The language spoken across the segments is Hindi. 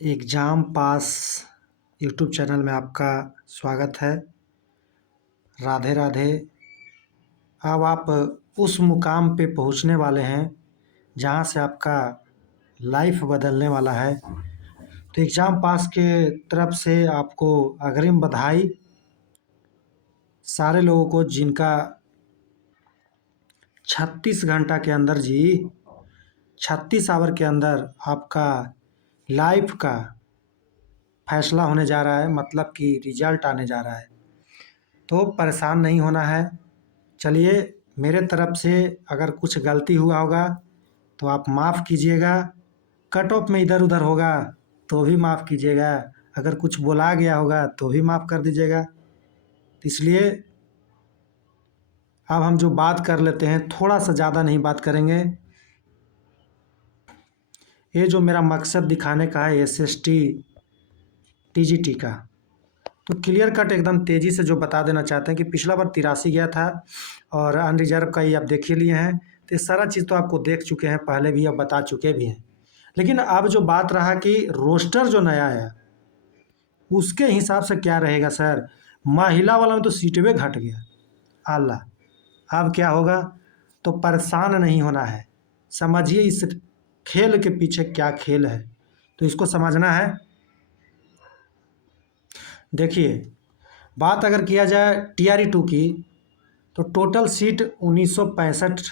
एग्ज़ाम पास यूट्यूब चैनल में आपका स्वागत है। राधे राधे। अब आप उस मुकाम पे पहुंचने वाले हैं जहां से आपका लाइफ बदलने वाला है। तो एग्ज़ाम पास के तरफ से आपको अग्रिम बधाई। सारे लोगों को जिनका 36 घंटा के अंदर 36 आवर के अंदर आपका लाइफ का फैसला होने जा रहा है, मतलब कि रिजल्ट आने जा रहा है। तो परेशान नहीं होना है। चलिए, मेरे तरफ से अगर कुछ गलती हुआ होगा तो आप माफ़ कीजिएगा। कट ऑफ में इधर उधर होगा तो भी माफ़ कीजिएगा। अगर कुछ बोला गया होगा तो भी माफ़ कर दीजिएगा। तो इसलिए अब हम जो बात कर लेते हैं, थोड़ा सा ज़्यादा नहीं बात करेंगे। ये जो मेरा मकसद दिखाने का है SST TGT का, तो क्लियर कट एकदम तेज़ी से जो बता देना चाहते हैं कि पिछला बार 83 गया था और अनरिजर्व का ही आप देख ही लिए हैं। तो ये सारा चीज़ तो आपको देख चुके हैं पहले भी, अब बता चुके भी हैं। लेकिन अब जो बात रहा कि रोस्टर जो नया है उसके हिसाब से क्या रहेगा सर। महिला वाला में तो सीटवे घट गया। अल्लाह, अब क्या होगा। तो परेशान नहीं होना है। समझिए इस खेल के पीछे क्या खेल है, तो इसको समझना है। देखिए, बात अगर किया जाए TRE2 की, तो टोटल सीट 1965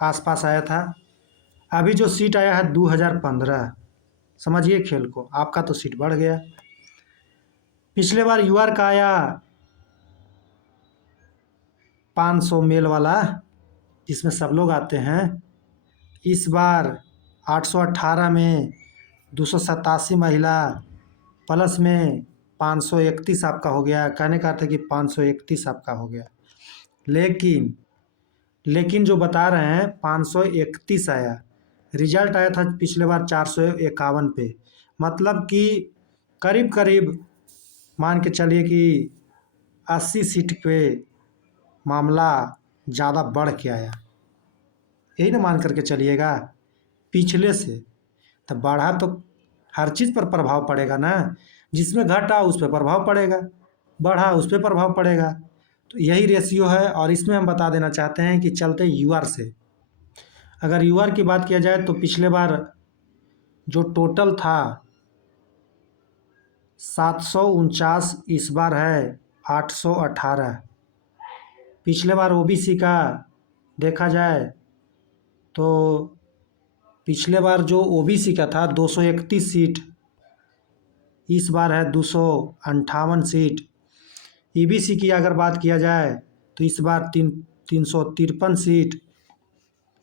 आसपास आया था। अभी जो सीट आया है 2015। समझिए खेल को, आपका तो सीट बढ़ गया। पिछले बार UR का आया 500 मेल वाला, जिसमें सब लोग आते हैं। इस बार 818 में 287 महिला प्लस में 531 आपका हो गया। कहने का अर्थ है कि 531 आपका हो गया। लेकिन जो बता रहे हैं 531 आया। रिजल्ट आया था पिछले बार 451 पे। मतलब कि करीब करीब मान के चलिए कि 80 सीट पे मामला ज़्यादा बढ़ के आया। यही ना मान करके चलिएगा पिछले से। तो बढ़ा तो हर चीज़ पर प्रभाव पड़ेगा ना। जिसमें घटा उस पर प्रभाव पड़ेगा, बढ़ा उस पर प्रभाव पड़ेगा। तो यही रेशियो है। और इसमें हम बता देना चाहते हैं कि चलते UR से, अगर UR की बात किया जाए तो पिछले बार जो टोटल था 749, इस बार है 818। पिछले बार OBC का देखा जाए तो पिछले बार जो OBC का था 231 सीट, इस बार है 258 सीट। EBC की अगर बात किया जाए तो इस बार 353 सीट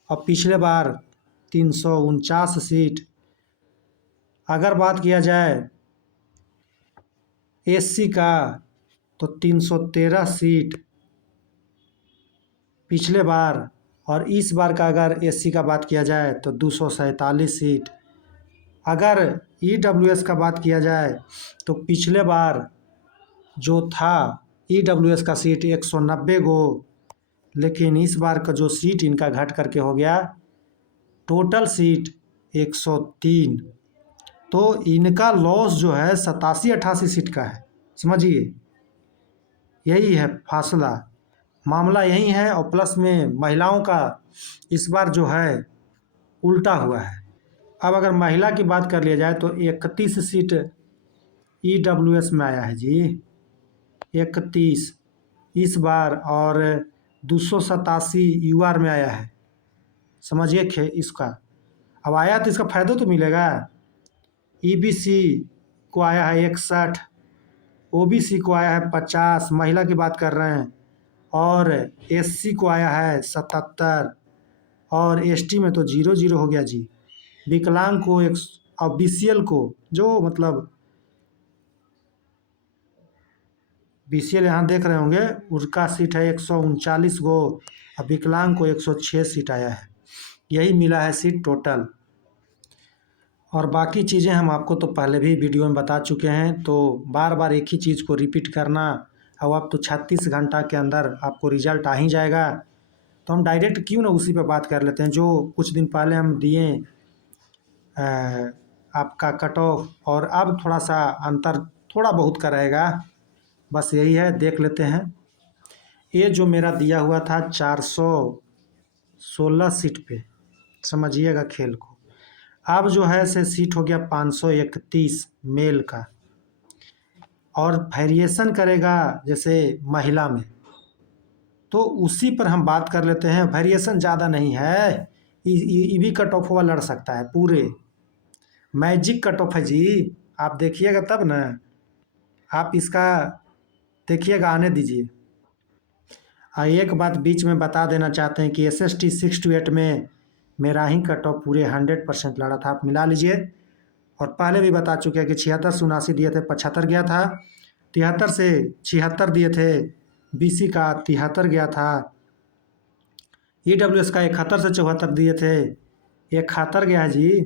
और पिछले बार 349 सीट। अगर बात किया जाए SC का तो 313 सीट पिछले बार, और इस बार का अगर SC का बात किया जाए तो 247 सीट। अगर EWS का बात किया जाए तो पिछले बार जो था EWS का सीट 190 गो, लेकिन इस बार का जो सीट इनका घट करके हो गया टोटल सीट 103। तो इनका लॉस जो है 87-88 सीट का है। समझिए, यही है फासला, मामला यही है। और प्लस में महिलाओं का इस बार जो है उल्टा हुआ है। अब अगर महिला की बात कर लिया जाए तो 31 सीट EWS में आया है जी, 31 इस बार, और 287 UR में आया है। समझिए इसका, अब आया तो इसका फ़ायदा तो मिलेगा। EBC को आया है 61, OBC को आया है 50, महिला की बात कर रहे हैं, और SC को आया है 77, और ST में तो 0-0 हो गया जी। विकलांग को एक, और BCL को, जो मतलब BCL यहाँ देख रहे होंगे, उसका सीट है 139 गो, और विकलांग को 106 सीट आया है। यही मिला है सीट टोटल। और बाकी चीज़ें हम आपको तो पहले भी वीडियो में बता चुके हैं, तो बार बार एक ही चीज़ को रिपीट करना। अब आप तो 36 घंटा के अंदर आपको रिजल्ट आ ही जाएगा। तो हम डायरेक्ट क्यों ना उसी पे बात कर लेते हैं जो कुछ दिन पहले हम दिए आपका कट ऑफ, और अब थोड़ा सा अंतर थोड़ा बहुत का रहेगा, बस यही है, देख लेते हैं। ये जो मेरा दिया हुआ था 416 सीट पे, समझिएगा खेल को। अब जो है से सीट हो गया 531 मेल का, और वेरिएशन करेगा जैसे महिला में, तो उसी पर हम बात कर लेते हैं। वेरिएशन ज़्यादा नहीं है, ये भी कट ऑफ हुआ लड़ सकता है, पूरे मैजिक कट ऑफ है जी। आप देखिएगा तब ना, आप इसका देखिएगा, आने दीजिए। एक बात बीच में बता देना चाहते हैं कि SST 6 to 8 में मेरा ही कट ऑफ पूरे 100% लड़ा था, आप मिला लीजिए। और पहले भी बता चुके हैं कि 76 से 79 दिए थे, 75 गया था। 73 से 76 दिए थे, BC का 73 गया था। EWS का 71 से 74 दिए थे, 71 गया है जी,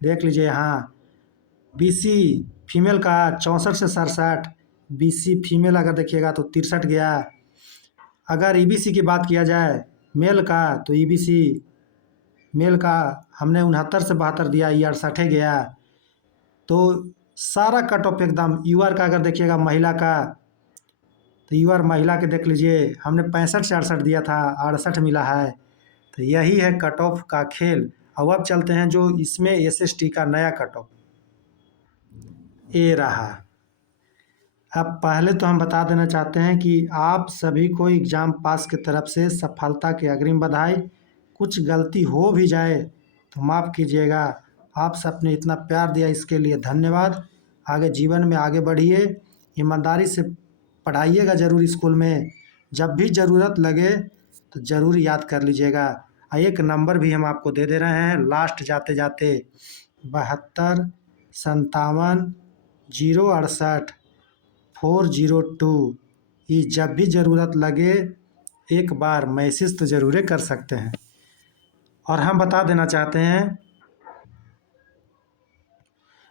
देख लीजिए यहाँ। BC फीमेल का 64 से 67, BC फीमेल अगर देखिएगा तो 63 गया। अगर EBC की बात किया जाए मेल का, तो EBC मेल का हमने 69 से 72 दिया, ये 68 गया। तो सारा कट ऑफ एकदम। UR का अगर देखिएगा महिला का, तो UR महिला के देख लीजिए, हमने 65 से 68 दिया था, 68 मिला है। तो यही है कट ऑफ का खेल। अब चलते हैं जो इसमें SST का नया कट ऑफ ये रहा। अब पहले तो हम बता देना चाहते हैं कि आप सभी को एग्ज़ाम पास की तरफ से सफलता की अग्रिम बधाई। कुछ गलती हो भी जाए तो माफ़ कीजिएगा। आप सबने इतना प्यार दिया, इसके लिए धन्यवाद। आगे जीवन में आगे बढ़िए, ईमानदारी से पढ़ाइएगा ज़रूर स्कूल में। जब भी ज़रूरत लगे तो ज़रूर याद कर लीजिएगा। एक नंबर भी हम आपको दे रहे हैं लास्ट जाते जाते, 72 57 068 402। ये जब भी ज़रूरत लगे एक बार मैसेज तो ज़रूर कर सकते हैं। और हम बता देना चाहते हैं,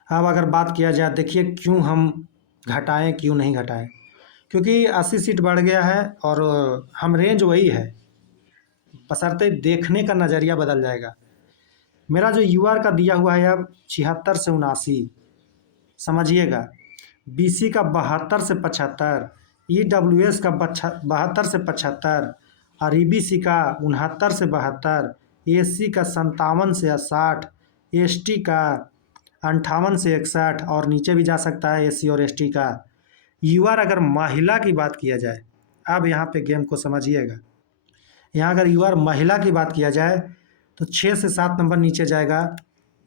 अब अगर बात किया जाए, देखिए क्यों हम घटाएं क्यों नहीं घटाएं, क्योंकि 80 सीट बढ़ गया है और हम रेंज वही है, बशर्ते देखने का नज़रिया बदल जाएगा। मेरा जो UR का दिया हुआ है अब 76 से 79, समझिएगा। BC का 72 से 75, EWS का 72 से 75, और EBC का 69 से 72, SC का 57 से 60, ST का 58 से 61, और नीचे भी जा सकता है SC और ST का। UR अगर महिला की बात किया जाए, अब यहाँ पे गेम को समझिएगा, यहाँ अगर UR महिला की बात किया जाए तो 6 से 7 नंबर नीचे जाएगा,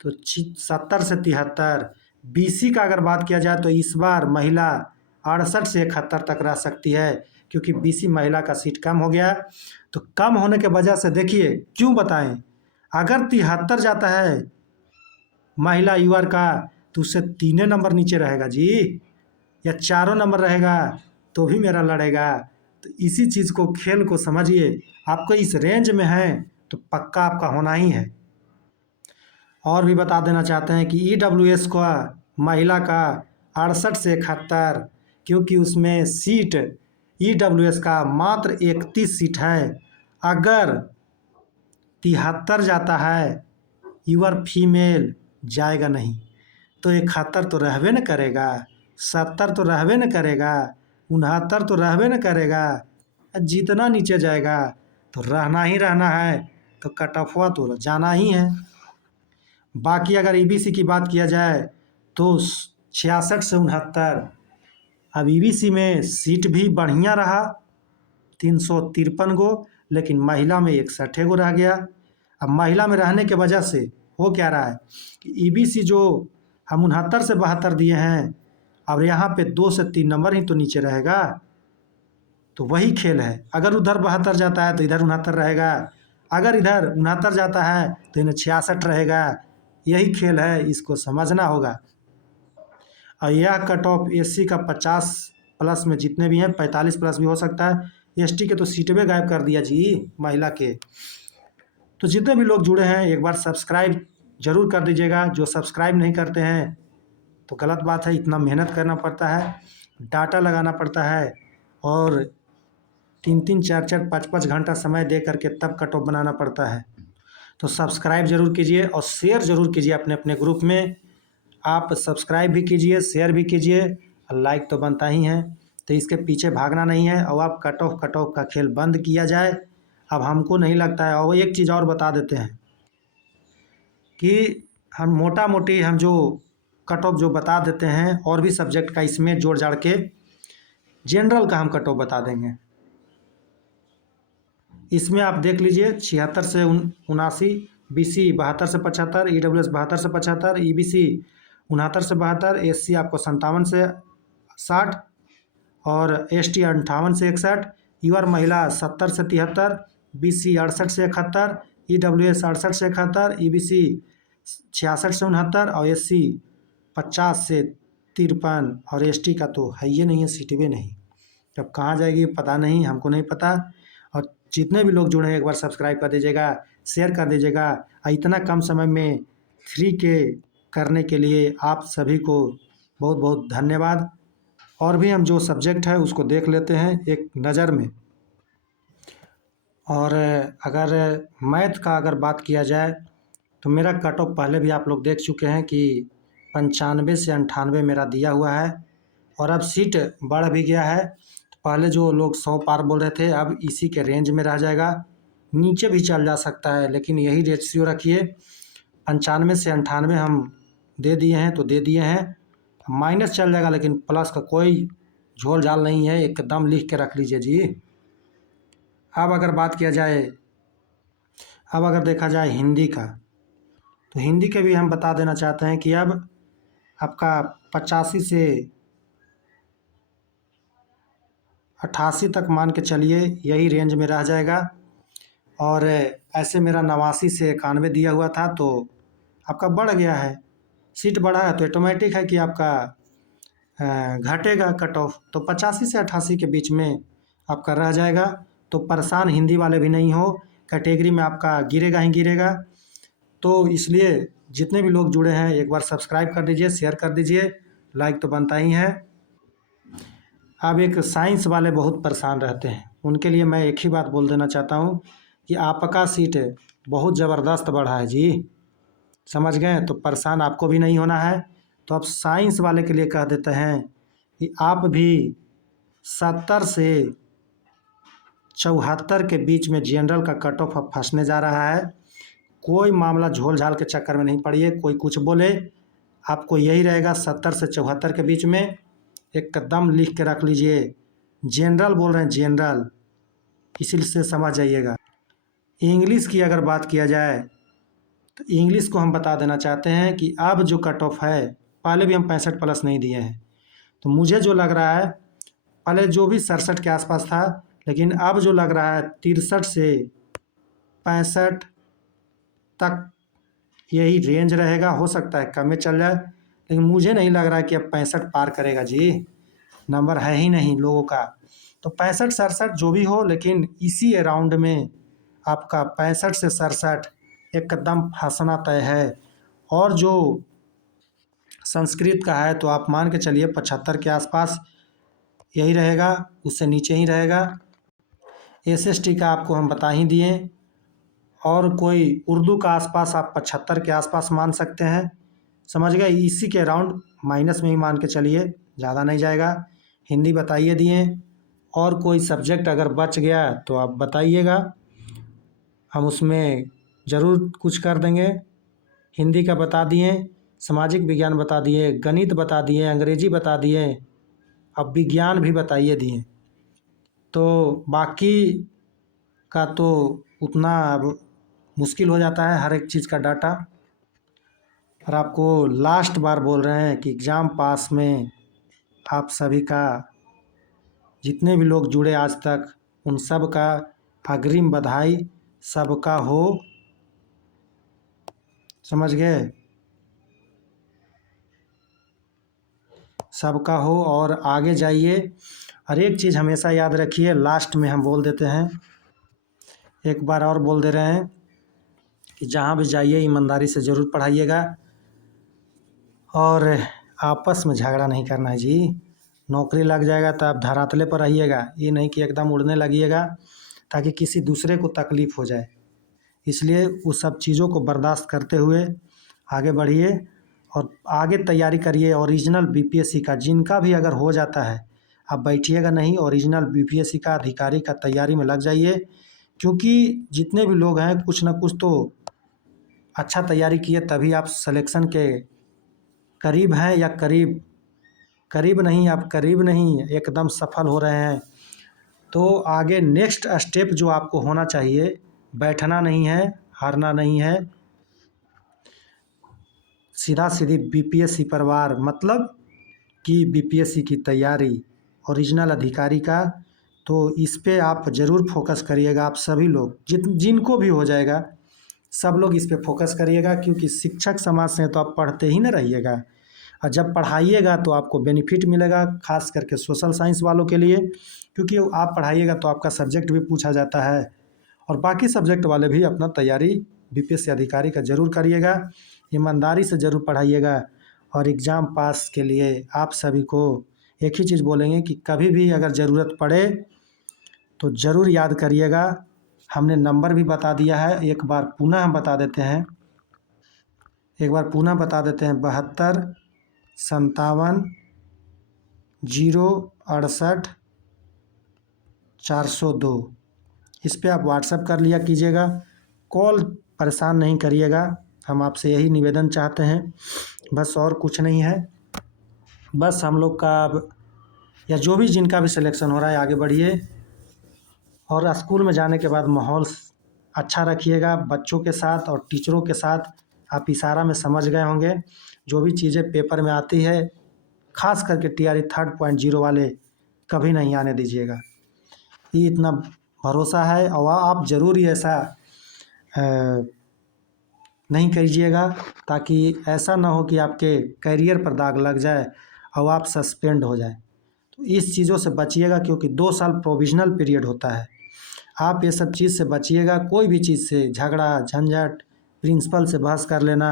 तो 70 से 73। BC का अगर बात किया जाए तो इस बार महिला 68 से 71 तक रह सकती है, क्योंकि BC महिला का सीट कम हो गया। तो कम होने के वजह से देखिए क्यों बताएं, अगर 73 जाता है महिला UR का, तो उससे 3 नंबर नीचे रहेगा जी, या 4 नंबर रहेगा तो भी मेरा लड़ेगा। तो इसी चीज़ को, खेल को समझिए। आपको इस रेंज में है तो पक्का आपका होना ही है। और भी बता देना चाहते हैं कि EWS का महिला का 68 से 71, क्योंकि उसमें सीट EWS का मात्र 31 सीट है। अगर 73 जाता है, UR फीमेल जाएगा नहीं, तो 71 तो रहबे न करेगा, 70 तो रहबे न करेगा, 69 तो रहबे न करेगा। जितना नीचे जाएगा तो रहना ही रहना है, तो कट ऑफ तो जाना ही है। बाकी अगर EBC की बात किया जाए तो 66 से 69। अब EBC में सीट भी बढ़िया रहा, 353 गो, लेकिन महिला में 61 गो रह गया। अब महिला में रहने के वजह से हो क्या रहा है कि EBC जो हम 69 से 72 दिए हैं, अब यहाँ पे 2 से 3 नंबर ही तो नीचे रहेगा। तो वही खेल है, अगर उधर 72 जाता है तो इधर 69 रहेगा, अगर इधर 69 जाता है तो इन्हें 66 रहेगा। यही खेल है, इसको समझना होगा। और यह कट ऑफ SC का 50 प्लस में जितने भी हैं, 45 प्लस भी हो सकता है। ST के तो सीटें गायब कर दिया जी महिला के। तो जितने भी लोग जुड़े हैं एक बार सब्सक्राइब ज़रूर कर दीजिएगा। जो सब्सक्राइब नहीं करते हैं तो गलत बात है, इतना मेहनत करना पड़ता है, डाटा लगाना पड़ता है, और 3-3 4-4 5-5 घंटा समय दे करके तब कट ऑफ बनाना पड़ता है। तो सब्सक्राइब ज़रूर कीजिए और शेयर ज़रूर कीजिए अपने अपने ग्रुप में। आप सब्सक्राइब भी कीजिए, शेयर भी कीजिए, और लाइक तो बनता ही है। तो इसके पीछे भागना नहीं है। और अब कट ऑफ का खेल बंद किया जाए। अब हमको नहीं लगता है। और एक चीज़ और बता देते हैं कि हम मोटा मोटी हम जो कट ऑफ जो बता देते हैं और भी सब्जेक्ट का इसमें जोड़ जाड़ के जनरल का हम कट ऑफ बता देंगे। इसमें आप देख लीजिए 76 से 79, BC 72 से 75, EWS 72 से 75, EBC 69 से 72, SC आपको 57 से 60 और ST 58 से 61, यूआर महिला 70 से 73, BC 68 से 71, EWS 68 से 71, EBC 66 से 69 और SC 50 से 53 और ST का तो है ही नहीं है, सीटें नहीं। जब कहाँ जाएगी पता नहीं, हमको नहीं पता। और जितने भी लोग जुड़े हैं एक बार सब्सक्राइब कर दीजिएगा, शेयर कर दीजिएगा। इतना कम समय में फ्री के करने के लिए आप सभी को बहुत बहुत धन्यवाद। और भी हम जो सब्जेक्ट है उसको देख लेते हैं एक नज़र में। और अगर मैथ का अगर बात किया जाए तो मेरा कट ऑफ पहले भी आप लोग देख चुके हैं कि 95 से 98 मेरा दिया हुआ है। और अब सीट बढ़ भी गया है। पहले जो लोग 100 पार बोल रहे थे अब इसी के रेंज में रह जाएगा, नीचे भी चल जा सकता है, लेकिन यही रेशियो रखिए। 95 से 98 हम दे दिए हैं तो दे दिए हैं। माइनस चल जाएगा लेकिन प्लस का कोई झोल झाल नहीं है, एकदम लिख के रख लीजिए जी। अब अगर बात किया जाए, अब अगर देखा जाए हिंदी का, तो हिंदी के भी हम बता देना चाहते हैं कि अब आपका 85 से 88 तक मान के चलिए, यही रेंज में रह जाएगा। और ऐसे मेरा 89 से 91 दिया हुआ था तो आपका बढ़ गया है, सीट बढ़ा है तो ऑटोमेटिक है कि आपका घटेगा कट ऑफ, तो 85 से 88 के बीच में आपका रह जाएगा। तो परेशान हिंदी वाले भी नहीं हो, कैटेगरी में आपका गिरेगा ही गिरेगा। तो इसलिए जितने भी लोग जुड़े हैं एक बार सब्सक्राइब कर दीजिए, शेयर कर दीजिए, लाइक तो बनता ही है। अब एक साइंस वाले बहुत परेशान रहते हैं, उनके लिए मैं एक ही बात बोल देना चाहता हूँ कि आपका सीट बहुत ज़बरदस्त बढ़ा है जी, समझ गए। तो परेशान आपको भी नहीं होना है। तो अब साइंस वाले के लिए कह देते हैं कि आप भी 70 से 74 के बीच में जनरल का कट ऑफ अब फंसने जा रहा है। कोई मामला झोल झाल के चक्कर में नहीं पड़िए, कोई कुछ बोले आपको यही रहेगा 70 से 74 के बीच में। एकदम लिख के रख लीजिए, जनरल बोल रहे हैं जनरल, इसी से समझ जाइएगा। इंग्लिश की अगर बात किया जाए तो इंग्लिश को हम बता देना चाहते हैं कि अब जो कट ऑफ है, पहले भी हम 65 प्लस नहीं दिए हैं, तो मुझे जो लग रहा है पहले जो भी 67 के आसपास था, लेकिन अब जो लग रहा है 63 से 65 तक यही रेंज रहेगा। हो सकता है कम में चल जाए, लेकिन मुझे नहीं लग रहा है कि अब 65 पार करेगा जी, नंबर है ही नहीं लोगों का। तो 65-67 जो भी हो, लेकिन इसी अराउंड में आपका 65 से 67 एकदम फंसना तय है। और जो संस्कृत का है तो आप मान के चलिए 75 के आसपास यही रहेगा, उससे नीचे ही रहेगा। SST का आपको हम बता ही दिए। और कोई उर्दू का आसपास आप 75 के आसपास मान सकते हैं, समझ गए। इसी के अराउंड माइनस में ही मान के चलिए, ज़्यादा नहीं जाएगा। हिंदी बताइए दिए। और कोई सब्जेक्ट अगर बच गया तो आप बताइएगा, हम उसमें ज़रूर कुछ कर देंगे। हिंदी का बता दिए, सामाजिक विज्ञान बता दिए, गणित बता दिए, अंग्रेजी बता दिए, अब विज्ञान भी बताइए दिए। तो बाकी का तो उतना अब मुश्किल हो जाता है हर एक चीज़ का डाटा। और आपको लास्ट बार बोल रहे हैं कि एग्ज़ाम पास में आप सभी का, जितने भी लोग जुड़े आज तक, उन सब का अग्रिम बधाई सबका हो, समझ गए, सबका हो और आगे जाइए। और एक चीज़ हमेशा याद रखिए, लास्ट में हम बोल देते हैं, एक बार और बोल दे रहे हैं कि जहाँ भी जाइए ईमानदारी से ज़रूर पढ़ाइएगा। और आपस में झगड़ा नहीं करना है जी। नौकरी लग जाएगा तो आप धरातले पर रहिएगा, ये नहीं कि एकदम उड़ने लगिएगा ताकि किसी दूसरे को तकलीफ़ हो जाए। इसलिए उस सब चीज़ों को बर्दाश्त करते हुए आगे बढ़िए। और आगे तैयारी करिए ओरिजिनल बीपीएससी का। जिनका भी अगर हो जाता है, आप बैठिएगा नहीं, ओरिजिनल बीपीएससी का अधिकारी का तैयारी में लग जाइए। क्योंकि जितने भी लोग हैं कुछ ना कुछ तो अच्छा तैयारी किए, तभी आप सिलेक्शन के करीब हैं, या करीब करीब नहीं, आप करीब नहीं एकदम सफल हो रहे हैं। तो आगे नेक्स्ट स्टेप जो आपको होना चाहिए, बैठना नहीं है, हारना नहीं है, सीधा सीधी बीपीएससी पर वार, मतलब कि बीपीएससी की तैयारी ओरिजिनल अधिकारी का। तो इस पे आप ज़रूर फोकस करिएगा, आप सभी लोग जिनको भी हो जाएगा, सब लोग इस पे फोकस करिएगा। क्योंकि शिक्षक समाज से तो आप पढ़ते ही ना रहिएगा, और जब पढ़ाइएगा तो आपको बेनिफिट मिलेगा, खास करके सोशल साइंस वालों के लिए। क्योंकि आप पढ़ाइएगा तो आपका सब्जेक्ट भी पूछा जाता है, और बाकी सब्जेक्ट वाले भी अपना तैयारी बीपीएससी अधिकारी का ज़रूर करिएगा, ईमानदारी से ज़रूर पढ़ाइएगा। और एग्ज़ाम पास के लिए आप सभी को एक ही चीज़ बोलेंगे कि कभी भी अगर ज़रूरत पड़े तो ज़रूर याद करिएगा। हमने नंबर भी बता दिया है, एक बार पुनः हम बता देते हैं, 7257 068 402। इस पे आप व्हाट्सएप कर लिया कीजिएगा, कॉल परेशान नहीं करिएगा। हम आपसे यही निवेदन चाहते हैं, बस और कुछ नहीं है। बस हम लोग का अब, या जो भी जिनका भी सिलेक्शन हो रहा है, आगे बढ़िए। और स्कूल में जाने के बाद माहौल अच्छा रखिएगा बच्चों के साथ और टीचरों के साथ। आप इशारा में समझ गए होंगे, जो भी चीज़ें पेपर में आती है, खास करके टीआरई 3.0 वाले कभी नहीं आने दीजिएगा। ये इतना भरोसा है, और आप ज़रूर ही ऐसा नहीं कीजिएगा, ताकि ऐसा ना हो कि आपके करियर पर दाग लग जाए और आप सस्पेंड हो जाए। तो इस चीज़ों से बचिएगा, क्योंकि 2 साल प्रोविज़नल पीरियड होता है। आप ये सब चीज़ से बचिएगा, कोई भी चीज़ से झगड़ा झंझट, प्रिंसिपल से बहस कर लेना,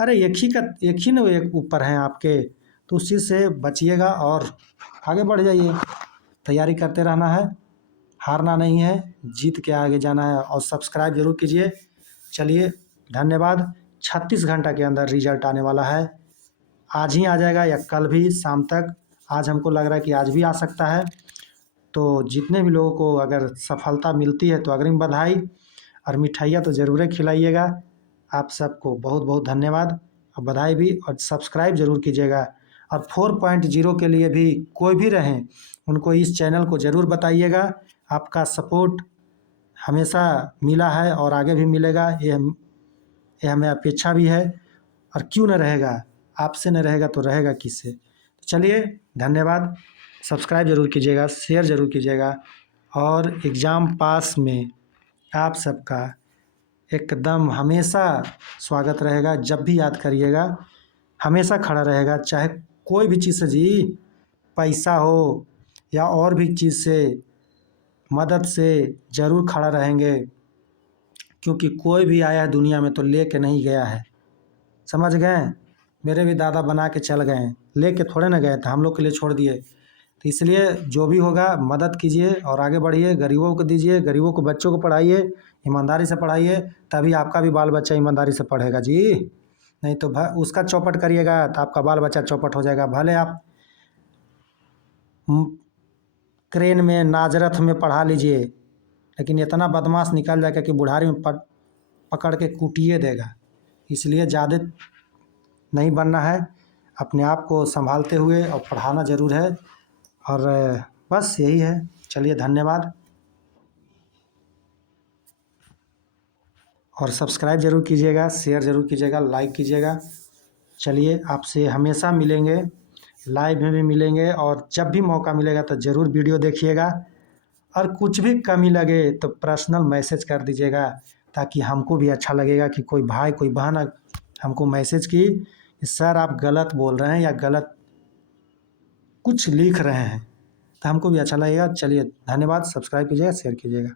अरे एक ही ना एक ऊपर हैं आपके, तो उस चीज़ से बचिएगा और आगे बढ़ जाइए। तैयारी करते रहना है, हारना नहीं है, जीत के आगे जाना है। और सब्सक्राइब जरूर कीजिए। चलिए, धन्यवाद। 36 घंटा के अंदर रिजल्ट आने वाला है, आज ही आ जाएगा या कल भी शाम तक। आज हमको लग रहा है कि आज भी आ सकता है। तो जितने भी लोगों को अगर सफलता मिलती है तो अग्रिम बधाई, और मिठाइयाँ तो ज़रूर खिलाइएगा। आप सबको बहुत बहुत धन्यवाद और बधाई भी, और सब्सक्राइब ज़रूर कीजिएगा। और 4.0 के लिए भी कोई भी रहें, उनको इस चैनल को ज़रूर बताइएगा। आपका सपोर्ट हमेशा मिला है और आगे भी मिलेगा, ये हमें अपेक्षा भी है। और क्यों न रहेगा, आपसे न रहेगा तो रहेगा किससे। चलिए, धन्यवाद। सब्सक्राइब ज़रूर कीजिएगा, शेयर ज़रूर कीजिएगा। और एग्ज़ाम पास में आप सबका एकदम हमेशा स्वागत रहेगा। जब भी याद करिएगा, हमेशा खड़ा रहेगा, चाहे कोई भी चीज़ से जी, पैसा हो या और भी चीज़ से, मदद से ज़रूर खड़ा रहेंगे। क्योंकि कोई भी आया है दुनिया में तो ले के नहीं गया है, समझ गए। मेरे भी दादा बना के चल गए, ले के थोड़े ना गए थे, हम लोग के लिए छोड़ दिए। तो इसलिए जो भी होगा मदद कीजिए और आगे बढ़िए, गरीबों को दीजिए, गरीबों को, बच्चों को पढ़ाइए, ईमानदारी से पढ़ाइए, तभी आपका भी बाल बच्चा ईमानदारी से पढ़ेगा जी। नहीं तो उसका चौपट करिएगा तो आपका बाल बच्चा चौपट हो जाएगा। भले आप क्रेन में, नाजरथ में पढ़ा लीजिए, लेकिन इतना बदमाश निकल जाएगा कि बुढ़ारी में पकड़ के कूटिए देगा। इसलिए ज़्यादा नहीं बनना है, अपने आप को संभालते हुए, और पढ़ाना ज़रूर है। और बस यही है। चलिए, धन्यवाद। और सब्सक्राइब ज़रूर कीजिएगा, शेयर ज़रूर कीजिएगा, लाइक कीजिएगा। चलिए, आपसे हमेशा मिलेंगे, लाइव में भी मिलेंगे, और जब भी मौका मिलेगा तो ज़रूर वीडियो देखिएगा। और कुछ भी कमी लगे तो पर्सनल मैसेज कर दीजिएगा, ताकि हमको भी अच्छा लगेगा कि कोई भाई, कोई बहन हमको मैसेज की, सर आप गलत बोल रहे हैं या गलत कुछ लिख रहे हैं, तो हमको भी अच्छा लगेगा। चलिए, धन्यवाद। सब्सक्राइब कीजिएगा, शेयर कीजिएगा।